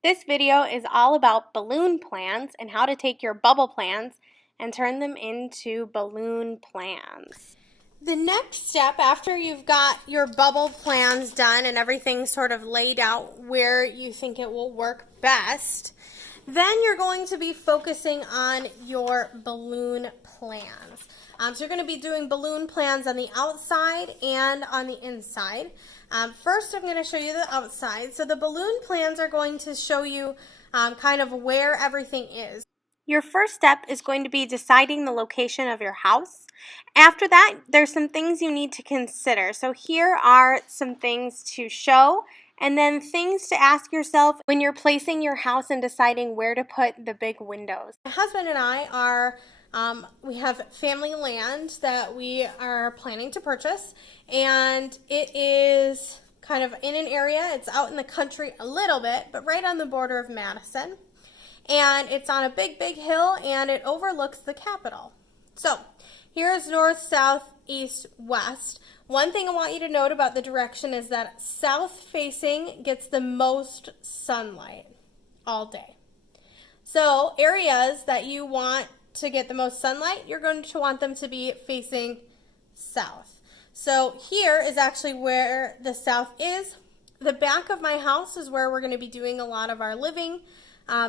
This video is all about balloon plans and how to take your bubble plans and turn them into balloon plans. The next step after you've got your bubble plans done and everything sort of laid out where you think it will work best, then you're going to be focusing on your balloon plans. So you're going to be doing balloon plans on the outside and on the inside. First, I'm going to show you the outside. So the balloon plans are going to show you kind of where everything is. Your first step is going to be deciding the location of your house. After that, there's some things you need to consider. So here are some things to show and then things to ask yourself when you're placing your house and deciding where to put the big windows. My husband and I are we have family land that we are planning to purchase, and it is kind of in an area, it's out in the country a little bit, but right on the border of Madison. And it's on a big, big hill, and it overlooks the Capitol. So here's north, south, east, west. One thing I want you to note about the direction is that south facing gets the most sunlight all day. So areas that you want to get the most sunlight, you're going to want them to be facing south. So here is actually where the south is. The back of my house is where we're going to be doing a lot of our living.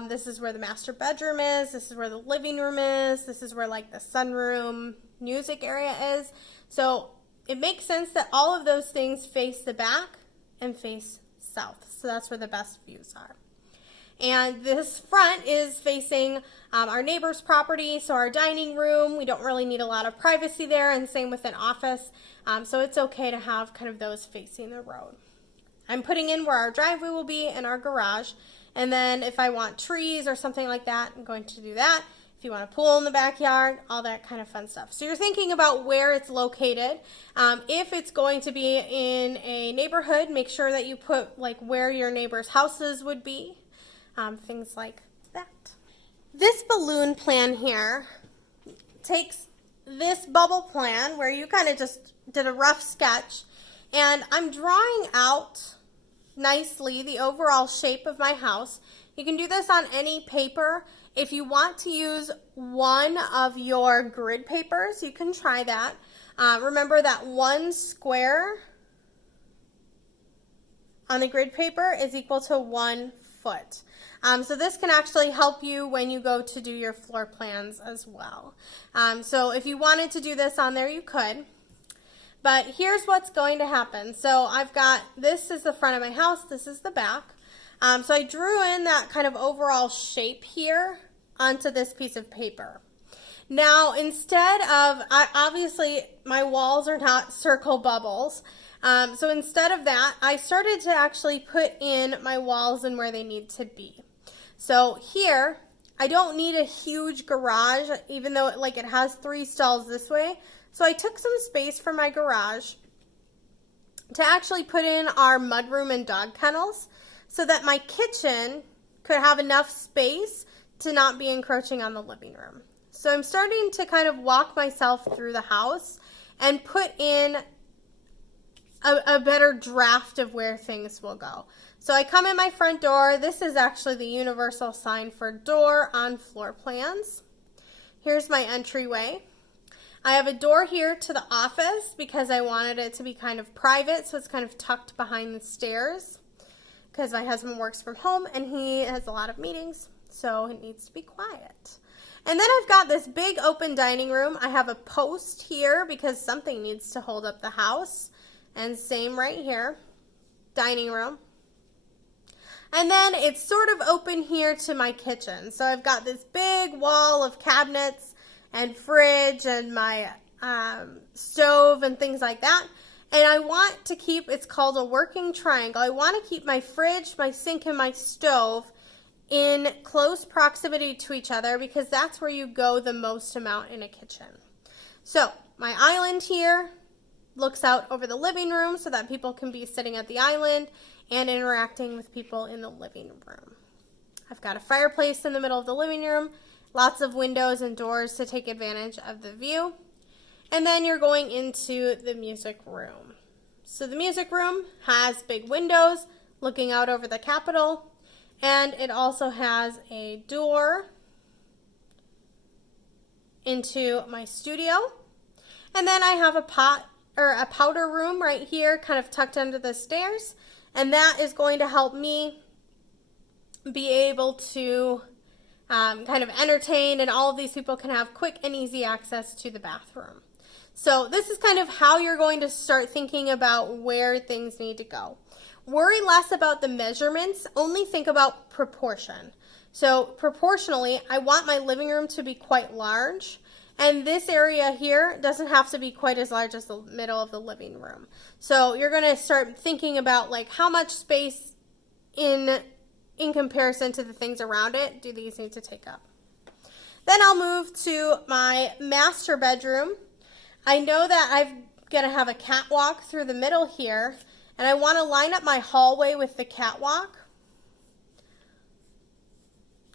This is where the master bedroom is. This is where the living room is. This is where like the sunroom music area is. So it makes sense that all of those things face the back and face south. So that's where the best views are. And this front is facing our neighbor's property, so our dining room. We don't really need a lot of privacy there, and same with an office. So it's okay to have kind of those facing the road. I'm putting in where our driveway will be and our garage. And then if I want trees or something like that, I'm going to do that. If you want a pool in the backyard, all that kind of fun stuff. So you're thinking about where it's located. If it's going to be in a neighborhood, make sure that you put like where your neighbor's houses would be. Things like that. This balloon plan here takes this bubble plan where you kind of just did a rough sketch, and I'm drawing out nicely the overall shape of my house. You can do this on any paper. If you want to use one of your grid papers, you can try that. Remember that one square on the grid paper is equal to 1 foot. So this can actually help you when you go to do your floor plans as well. So if you wanted to do this on there, you could. But here's what's going to happen. So I've got, this is the front of my house, this is the back. So I drew in that kind of overall shape here onto this piece of paper. Now instead of, obviously my walls are not circle bubbles. So instead of that, I started to actually put in my walls and where they need to be. So here, I don't need a huge garage, even though it has 3 stalls this way. So I took some space from my garage to actually put in our mudroom and dog kennels so that my kitchen could have enough space to not be encroaching on the living room. So I'm starting to kind of walk myself through the house and put in a better draft of where things will go. So I come in my front door. This is actually the universal sign for door on floor plans. Here's my entryway. I have a door here to the office because I wanted it to be kind of private, so it's kind of tucked behind the stairs because my husband works from home and he has a lot of meetings, so it needs to be quiet. And then I've got this big open dining room. I have a post here because something needs to hold up the house, and same right here, dining room. And then it's sort of open here to my kitchen. So I've got this big wall of cabinets and fridge and my stove and things like that. And I want to keep, it's called a working triangle. I want to keep my fridge, my sink, and my stove in close proximity to each other because that's where you go the most amount in a kitchen. So my island here looks out over the living room so that people can be sitting at the island and interacting with people in the living room. I've got a fireplace in the middle of the living room, lots of windows and doors to take advantage of the view. And then you're going into the music room. So the music room has big windows looking out over the Capitol. and it also has a door into my studio. And then I have a powder room right here, kind of tucked under the stairs, and that is going to help me be able to kind of entertain, and all of these people can have quick and easy access to the bathroom. So this is kind of how you're going to start thinking about where things need to go. Worry less about the measurements, only think about proportion. So proportionally, I want my living room to be quite large, and this area here doesn't have to be quite as large as the middle of the living room. So you're going to start thinking about like how much space in comparison to the things around it do these need to take up. Then I'll move to my master bedroom. I know that I'm going to have a catwalk through the middle here, and I want to line up my hallway with the catwalk.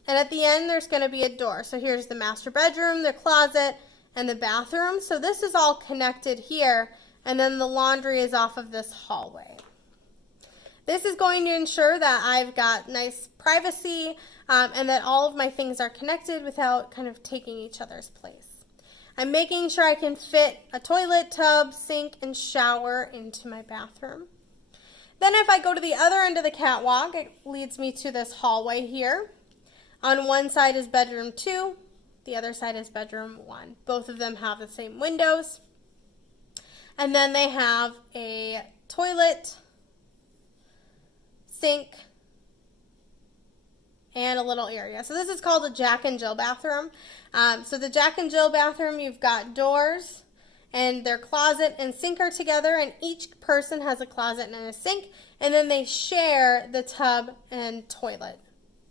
And at the end, there's going to be a door. So here's the master bedroom, the closet, and the bathroom. So this is all connected here, and then the laundry is off of this hallway. This is going to ensure that I've got nice privacy and that all of my things are connected without kind of taking each other's place. I'm making sure I can fit a toilet, tub, sink, and shower into my bathroom. Then if I go to the other end of the catwalk, it leads me to this hallway here. On one side is bedroom 2, the other side is bedroom 1. Both of them have the same windows. And then they have a toilet, sink, and a little area. So this is called a Jack and Jill bathroom. So the Jack and Jill bathroom, you've got doors, and their closet and sink are together, and each person has a closet and a sink, and then they share the tub and toilet.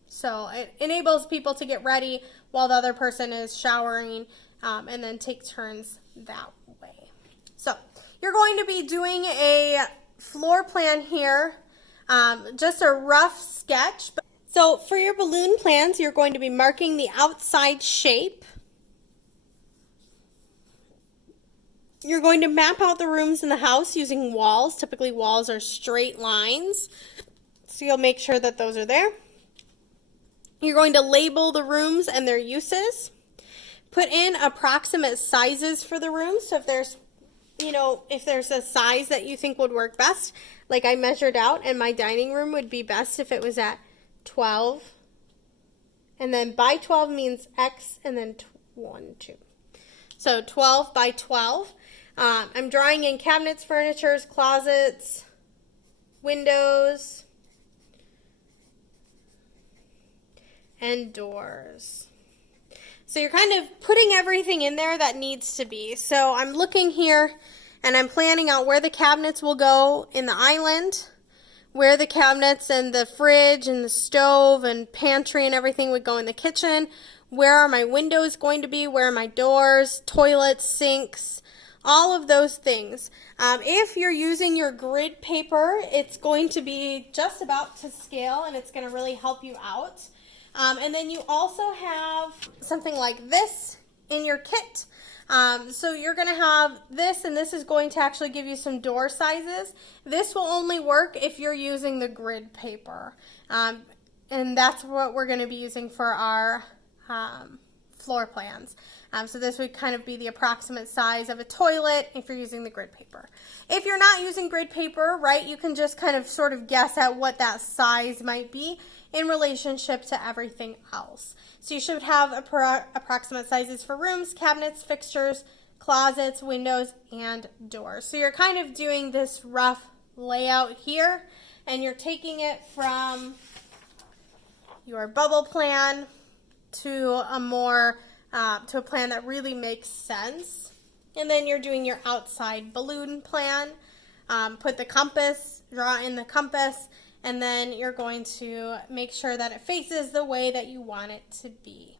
So it enables people to get ready while the other person is showering, and then take turns that way. So you're going to be doing a floor plan here, just a rough sketch. So for your balloon plans, you're going to be marking the outside shape. You're going to map out the rooms in the house using walls. Typically walls are straight lines, so you'll make sure that those are there. You're going to label the rooms and their uses. Put in approximate sizes for the rooms. So if there's a size that you think would work best, like I measured out, and my dining room would be best if it was at 12. And then by 12 means X, and then 1, 2. So 12 by 12. I'm drawing in cabinets, furniture, closets, windows, and doors. So you're kind of putting everything in there that needs to be. So I'm looking here and I'm planning out where the cabinets will go in the island, where the cabinets and the fridge and the stove and pantry and everything would go in the kitchen. Where are my windows going to be? Where are my doors, toilets, sinks, all of those things. If you're using your grid paper, it's going to be just about to scale, and it's going to really help you out. And then you also have something like this in your kit. So you're going to have this, and this is going to actually give you some door sizes. This will only work if you're using the grid paper. And that's what we're going to be using for our floor plans. So this would kind of be the approximate size of a toilet if you're using the grid paper. If you're not using grid paper, right, you can just kind of sort of guess at what that size might be in relationship to everything else. So you should have approximate sizes for rooms, cabinets, fixtures, closets, windows, and doors. So you're kind of doing this rough layout here, and you're taking it from your bubble plan to a plan that really makes sense. And then you're doing your outside balloon plan. Put the compass, draw in the compass, and then you're going to make sure that it faces the way that you want it to be.